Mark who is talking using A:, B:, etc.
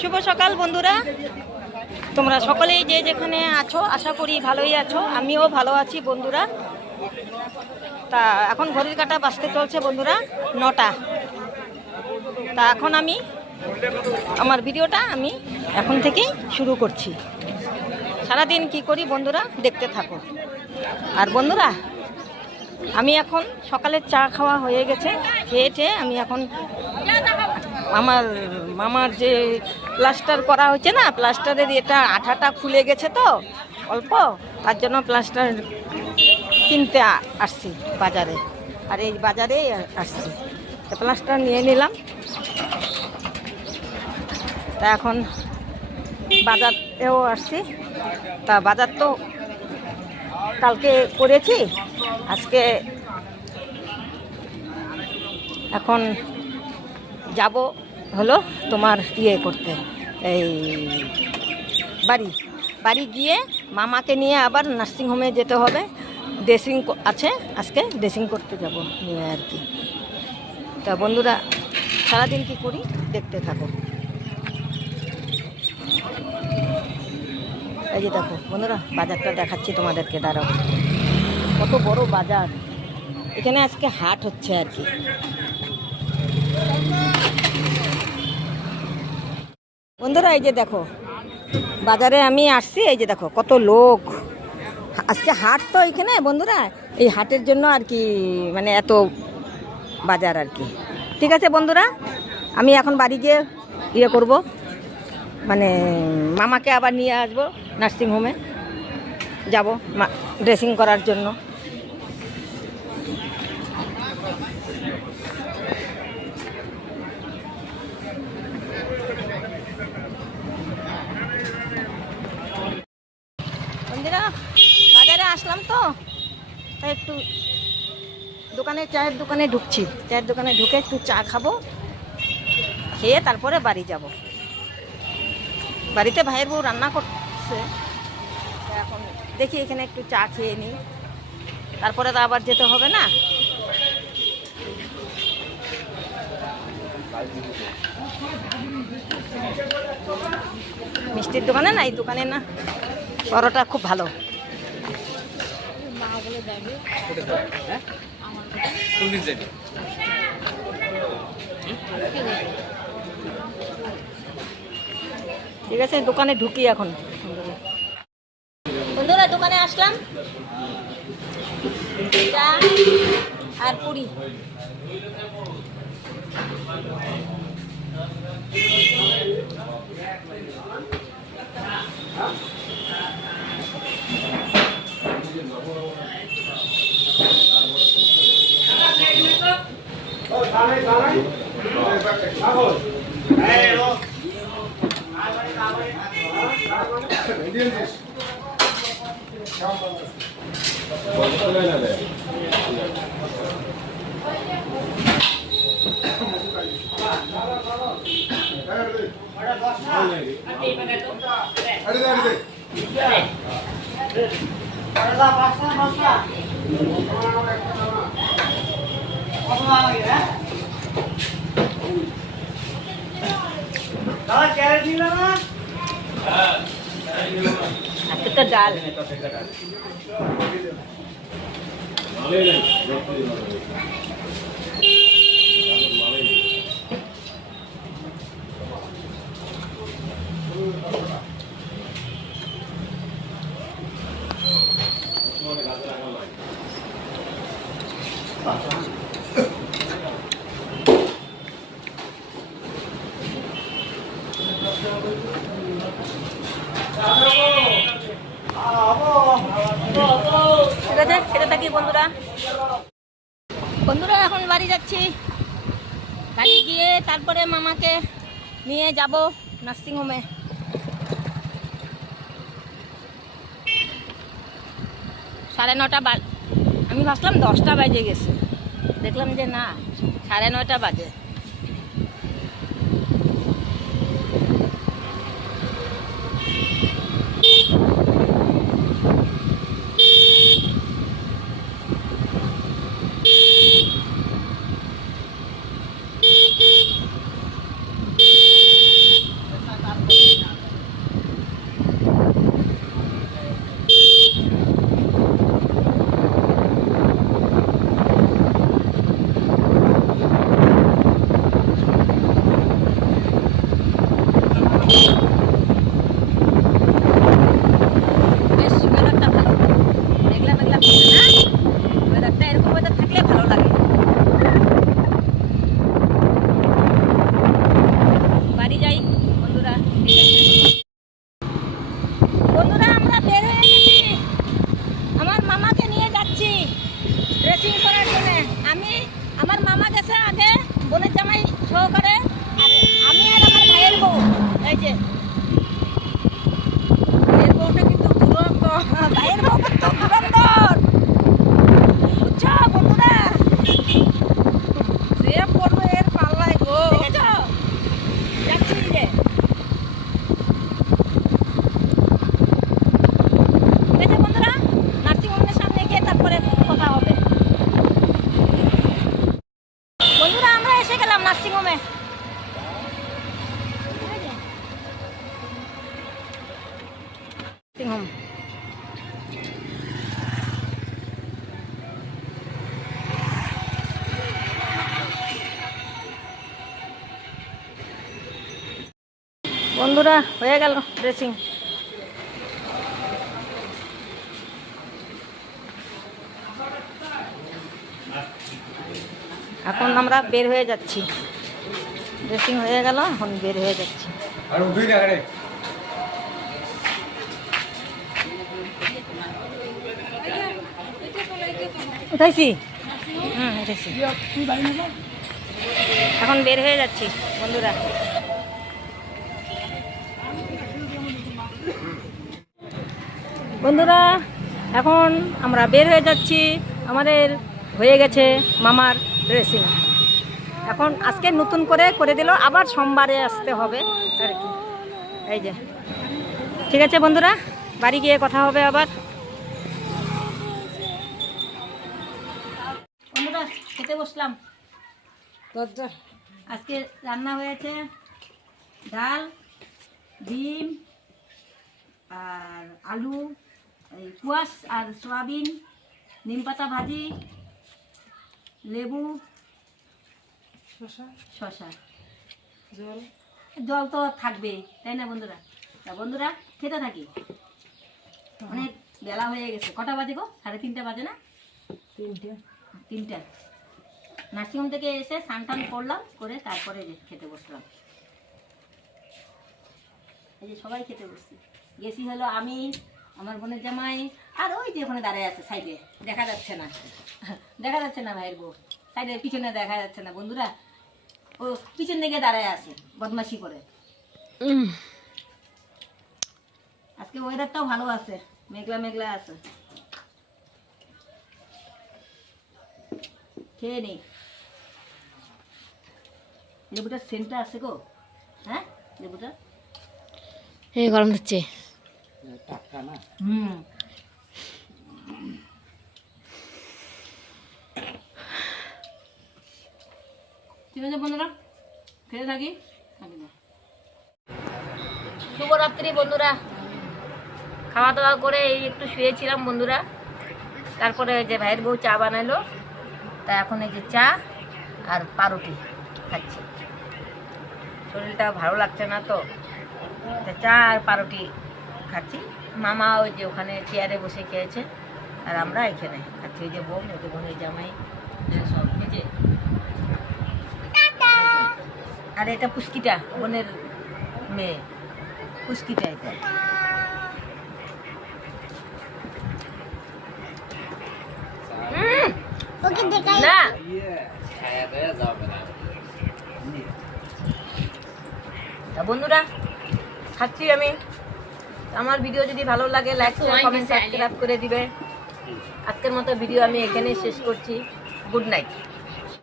A: শুভ সকাল, বন্ধুরা। তোমরা সকলেই যে যেখানে আছো, আশা করি ভালোই আছো। আমিও ভালো আছি, বন্ধুরা। তা এখন ঘড়ির কাটা বাঁচতে চলছে, বন্ধুরা, নটা। তা এখন আমি, আমার ভিডিওটা আমি এখন থেকেই শুরু করছি। সারাদিন কি করি, বন্ধুরা, দেখতে থাকো। আর বন্ধুরা, আমি এখন সকালের চা খাওয়া হয়ে গেছে। খেয়ে আমি এখন আমার মামার যে প্লাস্টার করা হচ্ছে না, প্লাস্টারের এটা আঠাটা খুলে গেছে তো, অল্প, তার জন্য প্লাস্টার কিনতে আসছি বাজারে। আর এই বাজারে আসছি। প্লাস্টার নিয়ে নিলাম। তা এখন বাজারেও আসছি। তা বাজার তো কালকে করেছি, আজকে এখন যাব হলো তোমার ইয়ে করতে, এই বাড়ি। বাড়ি গিয়ে মামাকে নিয়ে আবার নার্সিংহোমে যেতে হবে। ড্রেসিং আছে, আজকে ড্রেসিং করতে যাব নিয়ে আর কি। তা বন্ধুরা, সারাদিন কি করি? দেখতে থাকো। এই যে দেখো, বন্ধুরা, বাজারটা দেখাচ্ছি তোমাদেরকে, দাঁড়াও। কত বড় বাজার। এখানে আজকে হাট হচ্ছে আর কি। বন্ধুরা, এই যে দেখো, বাজারে আমি আসছি, এই যে দেখো, কত লোক। আজকে হাট তো এখানে, বন্ধুরা, এই হাটের জন্য আর কি মানে এত বাজার আর কি। ঠিক আছে, বন্ধুরা, আমি এখন বাড়ি গিয়ে ইয়ে করব। মানে মামাকে আবার নিয়ে আসব নার্সিংহোমে যাব ড্রেসিং করার জন্য বন্ধুরা বাজারে আসলাম তো। তাই একটু দোকানে, চায়ের দোকানে ঢুকছি। চায়ের দোকানে ঢুকে একটু চা খাব, খেয়ে তারপরে বাড়ি যাব। বাড়িতে ভাইয়ের বউ রান্না করছে। এখন দেখি এখানে একটু চা খেয়ে নিই। তারপরে তো আবার যেতে হবে না। মিষ্টির দোকানে না? এই দোকানে না? পরোটা খুব ভালো। ঠিক আছে দোকানে ঢুকি এখন। বন্ধুরা দোকানে আসলাম। চা আর পুরি। আজকে তো ডাল বন্ধুরা। বন্ধুরা, এখন বাড়ি যাচ্ছি। বাড়ি গিয়ে তারপরে মামাকে নিয়ে যাব নার্সিংহোমে সাড়ে নটা আমি ভাবলাম দশটা বাজে গেছে। দেখলাম যে না, সাড়ে নটা বাজে। বন্ধুরা হয়ে গেল ড্রেসিং এখন আমরা বের হয়ে যাচ্ছি। ড্রেসিং হয়ে গেল এখন বের হয়ে যাচ্ছি। উঠাইছি? হুম উঠাইছি। এখন বের হয়ে যাচ্ছি বন্ধুরা। বন্ধুরা, এখন আমরা বের হয়ে যাচ্ছি। আমাদের হয়ে গেছে মামার ড্রেসিং এখন আজকে নতুন করে করে দিল, আবার সোমবারে আসতে হবে আর কি। এই যে। ঠিক আছে বন্ধুরা, বাড়ি গিয়ে কথা হবে আবার। বন্ধুরা, খেতে বসলাম। আজকে রান্না হয়েছে ডাল, ডিম আর আলু। এই কুয়াশ আর সয়াবিন নিম পাতা ভাজি লেবু শশা জল জল তো থাকবেই তাই না বন্ধুরা তা বন্ধুরা খেতে থাকি অনেক বেলা হয়ে গেছে কটা বাজে গো সাড়ে তিনটা বাজে না তিনটে তিনটা নার্সিংহোম থেকে এসে স্নান টান করলাম করে তারপরে খেতে বসলাম এই যে সবাই খেতে বসছি গেছি হলো আমি আমার বোনের জামাই আর ওই যে ওখানে দাঁড়ায় আছে সাইডে দেখা যাচ্ছে না। দেখা যাচ্ছে না ভাইয়ের বউ। সাইডে পিছনে দেখা যাচ্ছে না বন্ধুরা। ও পিছন দিকে দাঁড়ায় আছে বদমাশি করে। আজকে ওয়েদারটাও ভালো আছে মেঘলা মেঘলা আছে। খেয়ে নেই লেবুটার সেন্টটা আছে গো। হ্যাঁ লেবুটা?
B: এই গরম হচ্ছে।
C: টাকা না
A: হুম ঠিক আছে বন্ধুরা খেতে থাকি থাকি না। শুভরাত্রি বন্ধুরা। খাওয়া দাওয়া করে এই একটু শুয়েছিলাম বন্ধুরা। তারপরে যে ভাইয়ের বউ চা বানাইলো। তা এখন এই যে চা আর পাউরুটি খাচ্ছি। শরীরটা ভালো লাগছে না তো? তা চা আর পাউরুটি খাচ্ছি। মামা ওই যে ওখানে চেয়ারে বসে খেয়েছে। আর আমরা এখানে খাচ্ছি। ওই যে বোন ওই যে বোনের জামাই এরা সব। যে। আর এটা পুষ্কিটা বোনের মেয়ে। পুষ্কিটা এটা না। তা বন্ধুরা খাচ্ছি আমি। আমার ভিডিও যদি ভালো লাগে লাইক শেয়ার কমেন্ট সাবস্ক্রাইব করে দিবে। আজকের মতো ভিডিও আমি এখানেই শেষ করছি। Good night